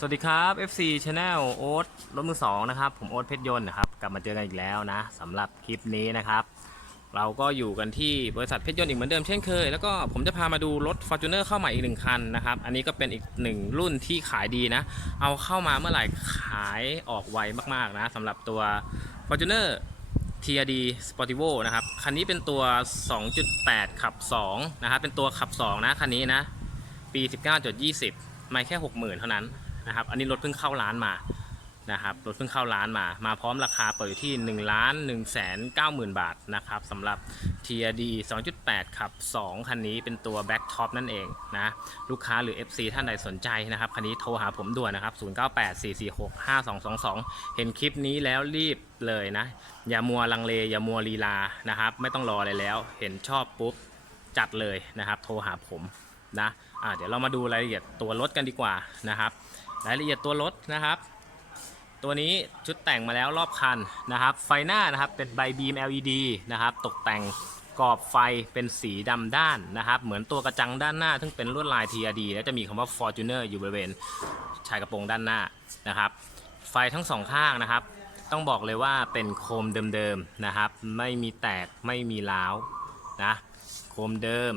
สวัสดีครับ FC Channel โอ๊ตรถมือสองนะครับ ผมโอ๊ตเพชรยนต์นะครับ กลับมาเจอกันอีกแล้วนะสำหรับคลิปนี้นะครับ เราก็อยู่กันที่บริษัทเพชรยนต์อีกเหมือนเดิมเช่นเคย แล้วก็ผมจะพามาดูรถ Fortuner เข้าใหมาอีกหนึ่งคันนะครับ อันนี้ก็เป็นอีกหนึ่งรุ่นที่ขายดีนะ เอาเข้ามาเมื่อไหร่ขายออกไวมากๆนะสำหรับตัว Fortuner TRD Sportivo นะครับ คันนี้เป็นตัว 2.8 ขับ 2 นะครับ เป็นตัวขับ 2 นะ คันนี้นะ ปี 19.20 ไม่แค่ 60,000 เท่านั้น นะครับ อันนี้รถเพิ่งเข้าร้านมานะครับรถเพิ่งเข้าร้านมา มาพร้อมราคาเปิดอยู่ที่1ล้าน1แสน90,000บาทนะครับสำหรับ TRD 2.8 ขับ 2 คันนี้เป็นตัว Back Top นั่นเองนะ ลูกค้าหรือ FC ท่านใดสนใจนะครับ คันนี้โทรหาผมด่วนนะครับ 0984465222 เห็นคลิปนี้แล้วรีบเลยนะ อย่ามัวลังเล อย่ามัวลีลานะครับ ไม่ต้องรออะไรแล้ว เห็นชอบปุ๊บ จัดเลยนะครับ โทรหาผมนะอ่าเดี๋ยวเรามาดูรายละเอียดตัวรถกันดีกว่านะครับ รายละเอียดตัวรถนะครับ ตัวนี้ชุดแต่งมาแล้วรอบคันนะครับ ไฟหน้านะครับเป็นใบบีม LED นะครับ ตกแต่งกรอบไฟเป็นสีดำด้านนะครับ เหมือนตัวกระจังด้านหน้า ซึ่งเป็นลวดลาย TRD แล้วจะมีคำว่า Fortuner อยู่บริเวณชายกระโปรงด้านหน้านะครับ ไฟทั้งสองข้างนะครับ ต้องบอกเลยว่าเป็นโคมเดิมๆนะครับ ไม่มีแตกไม่มีร้าวนะโคมเดิม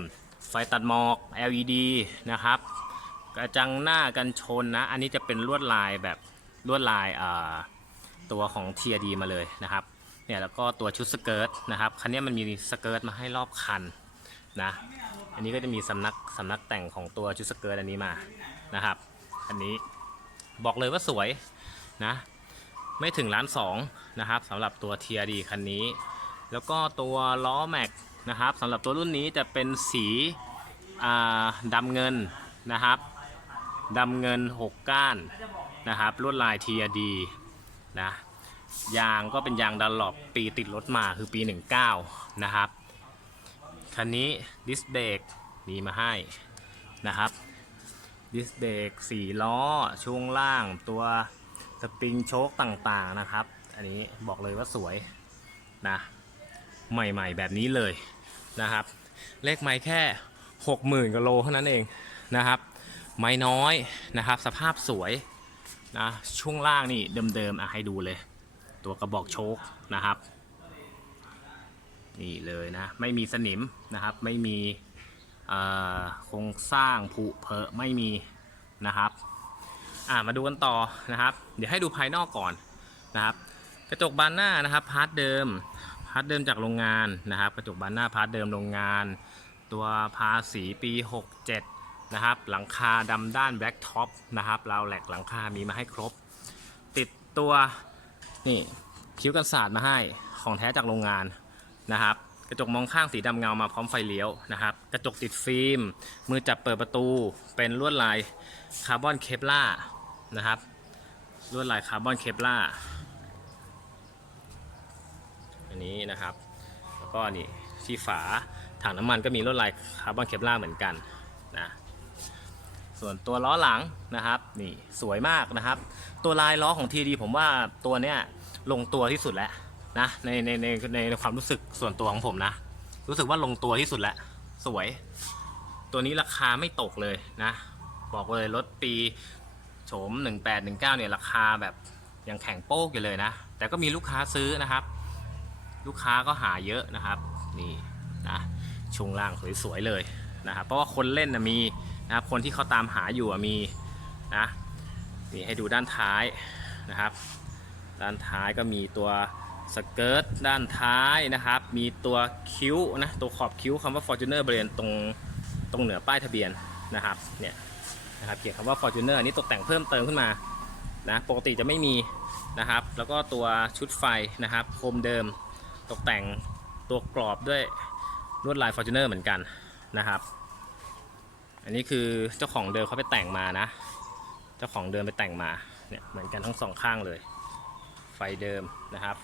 ไฟตัดหมอก LED นะครับ กระจังหน้ากันชนนะ อันนี้จะเป็นลวดลายแบบลวดลายตัวของ TRD มาเลยนะครับเนี่ยแล้วก็ตัวชุดสเกิร์ตนะครับคันนี้มันมีสเกิร์ตมาให้รอบคันนะอันนี้ก็จะมีสำนักสำนักแต่งของตัวชุดสเกิร์ตอันนี้มานะครับ อันนี้บอกเลยว่าสวยนะไม่ถึงล้านสองนะครับสำหรับตัว TRD คันนี้ แล้วก็ตัวล้อแม็กนะครับสำหรับตัวรุ่นนี้จะเป็นสีดำเงินนะครับ ดำเงิน 6 ก้านนะครับลวดลาย TRD นะยางก็เป็นยางดันหลบปีติดรถมาคือปี 19 นะครับ คันนี้ดิสเบรกมีมาให้นะครับดิสเบรก4ล้อ ช่วงล่างตัวสปริงโชคต่างๆนะครับ อันนี้บอกเลยว่าสวยนะใหม่ๆแบบนี้เลยนะครับ เลขไม้แค่ 60,000กิโลเท่านั้นเองนะครับ ไม้น้อยนะครับ สภาพสวยนะช่วงล่างนี่เดิมๆอะให้ดูเลย ตัวกระบอกโชคนะครับ นี่เลยนะ ไม่มีสนิมนะครับ ไม่มีโครงสร้างผุเพอไม่มีนะครับอ่ามาดูกันต่อนะครับ เดี๋ยวให้ดูภายนอกก่อนนะครับ กระจกบานหน้านะครับพาร์ทเดิมพาร์ทเดิมจากโรงงานนะครับ กระจกบานหน้าพาร์ทเดิมโรงงาน ตัวภาษีปี 67 นะครับ หลังคาดำด้านแบล็กท็อปนะครับราวแหลกหลังคามีมาให้ครบ ติดตัวนี่คิ้วกันศาสตร์มาให้ของแท้จากโรงงานนะครับ กระจกมองข้างสีดำเงามาพร้อมไฟเลี้ยวนะครับ กระจกติดฟิล์ม มือจับเปิดประตูเป็นลวดลายคาร์บอนเคปล่านะครับลวดลายคาร์บอนเคปล่าอันนี้นะครับ แล้วก็นี่ที่ฝาถังน้ำมันก็มีลวดลายคาร์บอนเคปล่าเหมือนกันนะ ส่วนตัวล้อหลังนะครับนี่สวยมากนะครับ ตัวลายล้อของ TD ผมว่าตัวเนี้ยลงตัวที่สุดแล้วนะในในในในในความรู้สึกส่วนตัวของผมนะ รู้สึกว่าลงตัวที่สุดแล้วสวย ตัวนี้ราคาไม่ตกเลยนะ บอกเลยรถปีโฉม 1819 เนี่ยราคาแบบยังแข็งโป๊กอยู่เลยนะ แต่ก็มีลูกค้าซื้อนะครับ ลูกค้าก็หาเยอะนะครับ นี่นะช่วงล่างสวยๆเลยนะครับเพราะว่าคนเล่นนะมี นะครับคนที่เขาตามหาอยู่มีนะนี่ให้ดูด้านท้ายนะครับ ด้านท้ายก็มีตัวสเกิร์ตด้านท้ายนะครับ มีตัวคิ้วนะตัวขอบคิ้วคำว่า Fortuner บริเวณตรงตรงเหนือป้ายทะเบียนนะครับเนี่ยนะครับเขียนคำว่า Fortuner อันนี้ตกแต่งเพิ่มเติมขึ้นมานะปกติจะไม่มีนะครับ แล้วก็ตัวชุดไฟนะครับโคมเดิมตกแต่งตัวกรอบด้วยลวดลาย Fortuner เหมือนกันนะครับ อันนี้คือเจ้าของเดิมเขาไปแต่งมานะ เจ้าของเดิมไปแต่งมา เนี่ยเหมือนกันทั้งสองข้างเลย ไฟเดิมนะครับ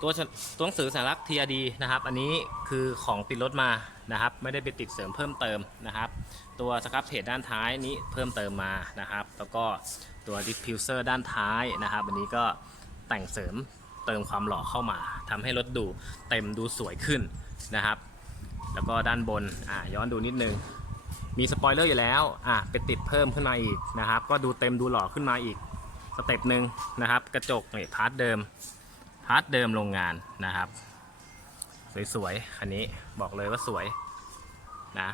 ตัวตัวหนังสือสัญลักษณ์ TRD นะครับ อันนี้คือของติดรถมานะครับ ไม่ได้ไปติดเสริมเพิ่มเติมนะครับ ตัวสครับเพจด้านท้ายนี้เพิ่มเติมมานะครับ แล้วก็ตัวดิฟฟิวเซอร์ด้านท้ายนะครับ อันนี้ก็แต่งเสริมเติมความหล่อเข้ามาทำให้รถดูเต็มดูสวยขึ้นนะครับ แล้วก็ด้านบนอะย้อนดูนิดนึง มีสปอยเลอร์อยู่แล้วอะไปติดเพิ่มขึ้นมาอีกนะครับ ก็ดูเต็มดูหล่อขึ้นมาอีกสเต็ปหนึ่งนะครับ กระจกนี่พาร์ทเดิมพาร์ทเดิมโรงงานนะครับ สวยๆคันนี้บอกเลยว่าสวยนะ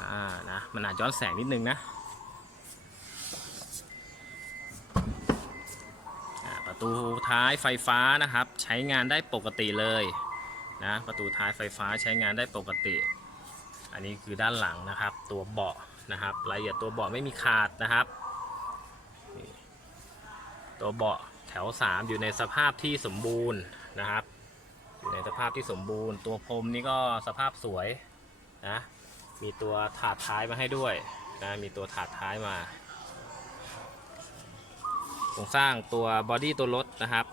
อ่านะมันอาจย้อนแสงนิดนึงนะประตูท้ายไฟฟ้านะครับ ใช้งานได้ปกติเลยนะประตูท้ายไฟฟ้าใช้งานได้ปกติ อันนี้คือด้านหลังนะครับ ตัวเบาะนะครับรายละเอียดตัวเบาะไม่มีขาดนะครับตัวเบาะแถว 3 อยู่ในสภาพที่สมบูรณ์นะครับ อยู่ในสภาพที่สมบูรณ์ ตัวพรมนี่ก็สภาพสวยนะมีตัวถาดท้ายมาให้ด้วยนะมีตัวถาดท้ายมาโครงสร้างตัวบอดี้ตัวรถนะครับ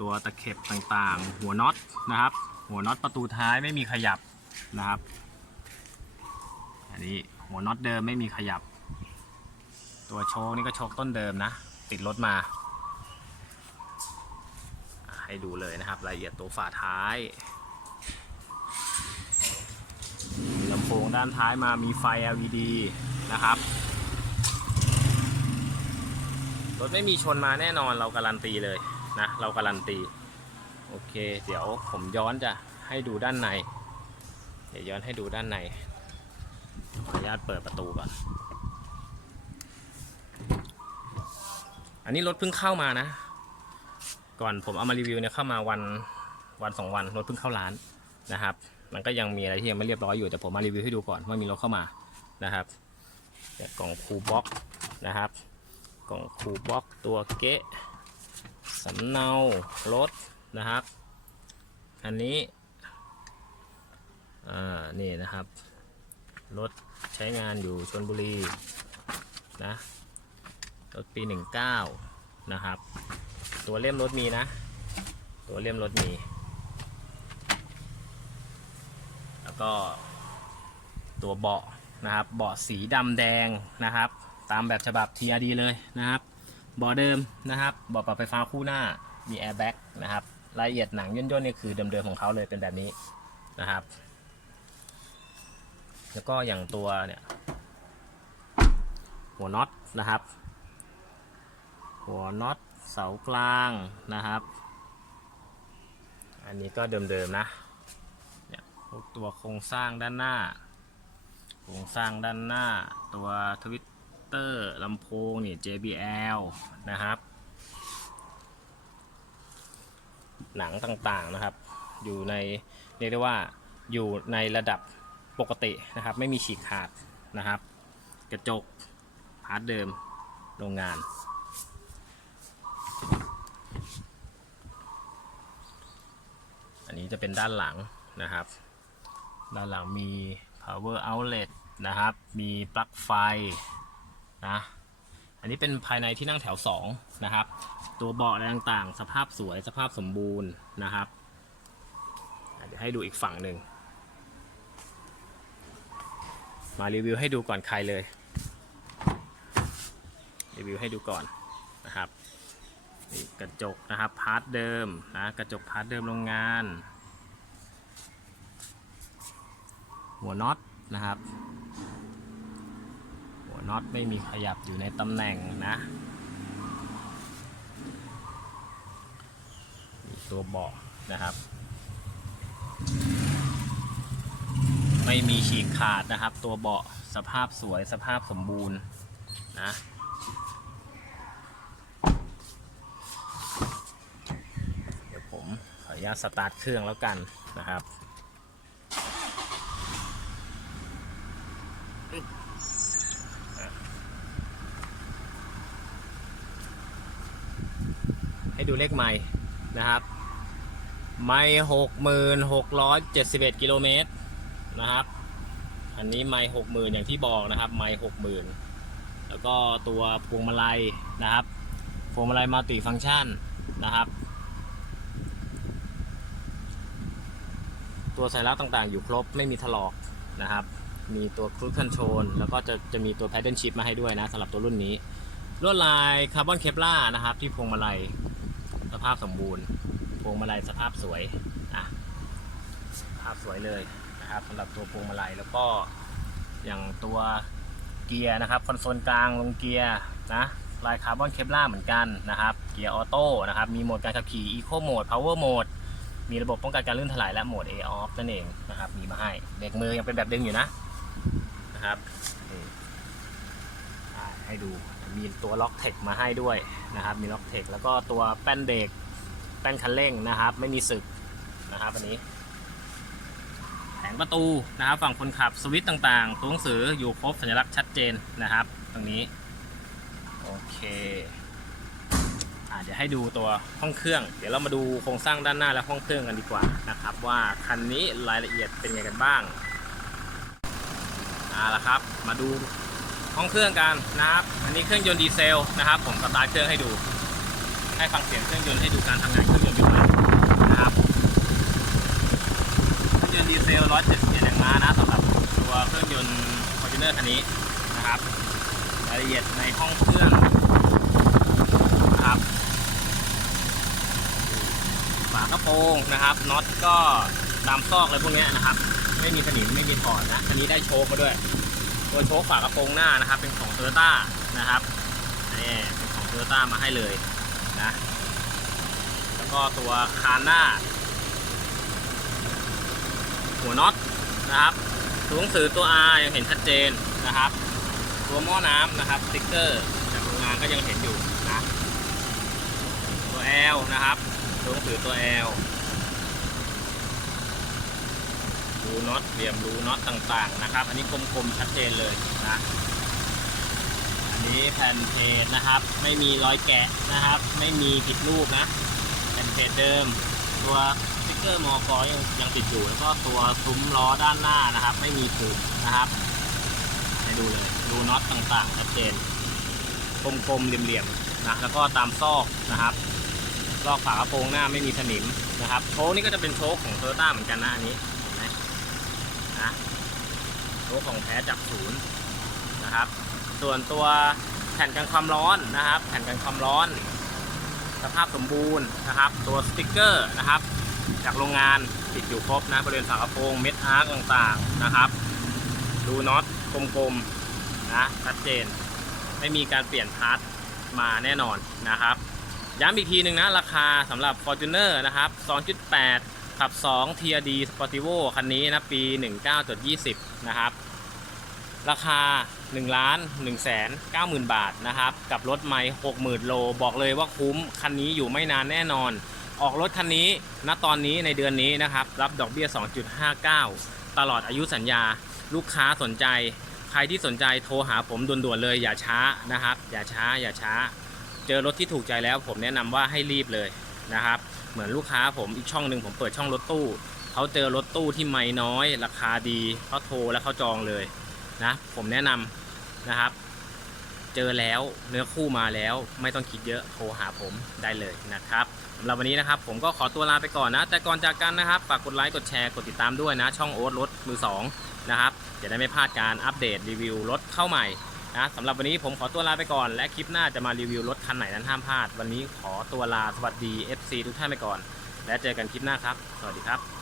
ตัวตะเข็บต่างๆ หัวน็อตนะครับ หัวน็อตประตูท้ายไม่มีขยับนะครับ อันนี้หัวน็อตเดิมไม่มีขยับ ตัวโชคนี่ก็โชคต้นเดิมนะ ติดรถมา ให้ดูเลยนะครับรายละเอียดตัวฝาท้ายลำโพงด้านท้ายมามีไฟ LED นะครับรถไม่มีชนมาแน่นอนเราการันตีเลย นะ เราการันตี โอเค เดี๋ยวผมย้อนจะให้ดูด้านใน เดี๋ยวย้อนให้ดูด้านใน ขออนุญาตเปิดประตูก่อน อันนี้รถเพิ่งเข้ามานะ ก่อนผมเอามารีวิวเนี่ยเข้ามาวันวันสองวันรถเพิ่งเข้าร้านนะครับ มันก็ยังมีอะไรที่ยังไม่เรียบร้อยอยู่แต่ผมมารีวิวให้ดูก่อนว่ามีรถเข้ามานะครับเนี่ยกล่องคูบ็อกนะครับ กล่องคูบ็อกตัวเกะ สำเนารถนะครับ อันนี้ อ่า นี่นะครับ รถใช้งานอยู่ชนบุรีนะ รถปี 19 นะครับ ตัวเล่มรถมีนะ ตัวเล่มรถมี แล้วก็ตัวเบาะนะครับ เบาะสีดำแดงนะครับ ตามแบบฉบับ TRD เลยนะครับ บาะเดิมนะครับเบาะปรับไฟฟ้าคู่หน้ามีแอร์แบ็กนะครับรายละเอียดหนังย่นๆเนี่ยคือเดิมๆของเขาเลยเป็นแบบนี้นะครับ แล้วก็อย่างตัวเนี่ยหัวน็อตนะครับ หัวน็อตเสากลางนะครับ อันนี้ก็เดิมๆนะเนี่ยตัวโครงสร้างด้านหน้า โครงสร้างด้านหน้าตัวทวิต เตอร์ลำโพงนี่ JBL นะครับ หนังต่างๆนะครับ อยู่ในเรียกได้ว่าอยู่ในระดับปกตินะครับ ไม่มีฉีกขาดนะครับ กระจกพาร์ทเดิมโรงงาน อันนี้จะเป็นด้านหลังนะครับ ด้านหลังมี power outlet นะครับ มีปลั๊กไฟ นะ อันนี้เป็นภายในที่นั่งแถว2นะครับ ตัวเบาะอะไรต่างๆ สภาพสวยสภาพสมบูรณ์นะครับเดี๋ยวให้ดูอีกฝั่งหนึ่ง มารีวิวให้ดูก่อนใครเลย รีวิวให้ดูก่อนนะครับนี่กระจกนะครับพาร์ทเดิมนะกระจกพาร์ทเดิมโรงงาน หัวน็อตนะครับ น็อตไม่มีขยับอยู่ในตำแหน่งนะ มีตัวเบาะนะครับ ไม่มีฉีกขาดนะครับ ตัวเบาะสภาพสวยสภาพสมบูรณ์นะเดี๋ยวผมขออนุญาตสตาร์ทเครื่องแล้วกันนะครับ ดูเลขไม้นะครับ ไม่หกหมื่นหกร้อยเจ็ดสิบเอ็ดกิโลเมตรนะครับ อันนี้ไม่หกหมื่นอย่างที่บอกนะครับ ไม่หกหมื่นแล้วก็ตัวพวงมาลัยนะครับ พวงมาลัยมัลติฟังก์ชันนะครับ ตัวสายลักต่างๆ อยู่ครบไม่มีถลอกนะครับ มีตัวครู i คอนโทรลแล้วก็จะจะมีตัว Paddle Shift มาให้ด้วยนะสำหรับตัวรุ่นนี้ลวดลายคาร์บอนเคปลานะครับ ที่พวงมาลัย สภาพสมบูรณ์พวงมาลัยสภาพสวยอะภาพสวยเลยนะครับสำหรับตัวพวงมาลัยแล้วก็อย่างตัวเกียร์นะครับคอนโซลกลางลงเกียร์นะลายคาร์บอนเคปล่าเหมือนกันนะครับ เกียร์ออโต้นะครับมีโหมดการขับขี่ Eco Mode Power Mode มีระบบป้องกันการลื่นถลายและโหมด A off นั่นเองนะครับมีมาให้เบรกมือยังเป็นแบบดึงอยู่นะนะครับให้ดูมีตัวล็อกเทคมาให้ด้วย นะครับมีล็อกเทคแล้วก็ตัวแป้นเบรกแป้นคันเร่งนะครับ ไม่มีสึกนะครับอันนี้แผงประตูนะครับ ฝั่งคนขับสวิตช์ต่างๆ ตัวหนังสืออยู่ครบสัญลักษณ์ชัดเจนนะครับ ตรงนี้ โอเคอาเดี๋ยวให้ดูตัวห้องเครื่อง เดี๋ยวเรามาดูโครงสร้างด้านหน้าและห้องเครื่องกันดีกว่านะครับ ว่าคันนี้รายละเอียดเป็นไงกันบ้างเอาละครับ มาดู ห้องเครื่องกันนะครับ อันนี้เครื่องยนต์ดีเซลนะครับ ผมสตาร์ทเครื่องให้ดู ให้ฟังเสียงเครื่องยนต์ให้ดูการทำงานเครื่องยนต์ด้วยนะครับ เครื่องยนต์ดีเซล 177แรงม้านะสำหรับตัวเครื่องยนต์ Fortuner คันนี้นะครับรายละเอียดในห้องเครื่องนะครับฝากระโปรงนะครับน็อตก็ตามซอกอะไรพวกนี้นะครับ ไม่มีสนิมไม่มีถอดนะอันนี้ได้โชคมาด้วย ตัวโชคฝากระโปรงหน้านะครับ เป็นของ Toyota นะครับนี่เป็นของ Toyota มาให้เลยนะแล้วก็ตัวคานหน้า หัวน็อตนะครับตัวหนังสือตัว R ยังเห็นชัดเจนนะครับ ตัวหม้อน้ำนะครับสติ๊กเกอร์จากโรงงานก็ยังเห็นอยู่นะตัว L นะครับตัวหนังสือตัว L รูน็อตเหลี่ยมรูน็อตต่างๆนะครับ อันนี้กลมๆชัดเจนเลยนะ อันนี้แผ่นเพจนะครับ ไม่มีรอยแกะนะครับ ไม่มีผิดรูปนะ แผ่นเพจเดิม ตัวสติ๊กเกอร์มอกอยังยังติดอยู่แล้วก็ตัวซุ้มล้อด้านหน้านะครับ ไม่มีผูกนะครับให้ดูเลยดูน็อตต่างๆชัดเจนกลมๆเหลี่ยมๆนะแล้วก็ตามซอกนะครับซอกฝากระโปรงหน้าไม่มีสนิมนะครับโชคนี่ก็จะเป็นโชคของโตโยต้าเหมือนกันนะอันนี้ โชคของแท้จากศูนย์นะครับ ส่วนตัวแผ่นกันความร้อนนะครับ แผ่นกันความร้อน สภาพสมบูรณ์นะครับ ตัวสติกเกอร์นะครับ จากโรงงานติดอยู่ครบนะบริเวณฝากระโปรงเม็ดอาร์กต่างๆนะครับ ดูน็อตกลมๆนะชัดเจน ไม่มีการเปลี่ยนพาร์ทมาแน่นอนนะครับย้ำอีกทีหนึ่งนะ ราคาสำหรับ Fortuner นะครับ 2.8 ขับ 2 TRD Sportivo คันนี้นะ ปี 19.20 นะครับ ราคา1ล้าน1แสน90,000 บาทนะครับ กับรถไม่60,000 โล บอกเลยว่าคุ้ม คันนี้อยู่ไม่นานแน่นอน ออกรถคันนี้ณตอนนี้ในเดือนนี้นะครับ รับดอกเบี้ย 2.59 ตลอดอายุสัญญา ลูกค้าสนใจ ใครที่สนใจโทรหาผมด่วนๆเลย อย่าช้านะครับ อย่าช้า อย่าช้า เจอรถที่ถูกใจแล้วผมแนะนำว่าให้รีบเลยนะครับ เหมือนลูกค้าผมอีกช่องหนึ่งผมเปิดช่องรถตู้เขาเจอรถตู้ที่ไม่น้อย ราคาดีเขาโทรแล้วเขาจองเลยนะผมแนะนำนะครับ เจอแล้วเนื้อคู่มาแล้วไม่ต้องคิดเยอะโทรหาผมได้เลยนะครับสำหรับวันนี้นะครับ ผมก็ขอตัวลาไปก่อนนะ แต่ก่อนจากกันนะครับฝากกดไลค์กดแชร์กดติดตามด้วยนะ ช่องโอ๊ตรถมือสองนะครับจะได้ไม่พลาดการอัปเดตรีวิวรถเข้าใหม่ นะสำหรับวันนี้ผมขอตัวลาไปก่อน และคลิปหน้าจะมารีวิวรถคันไหนนั้นห้ามพลาด วันนี้ขอตัวลาสวัสดี FC ทุกท่านไปก่อน และเจอกันคลิปหน้าครับ สวัสดีครับ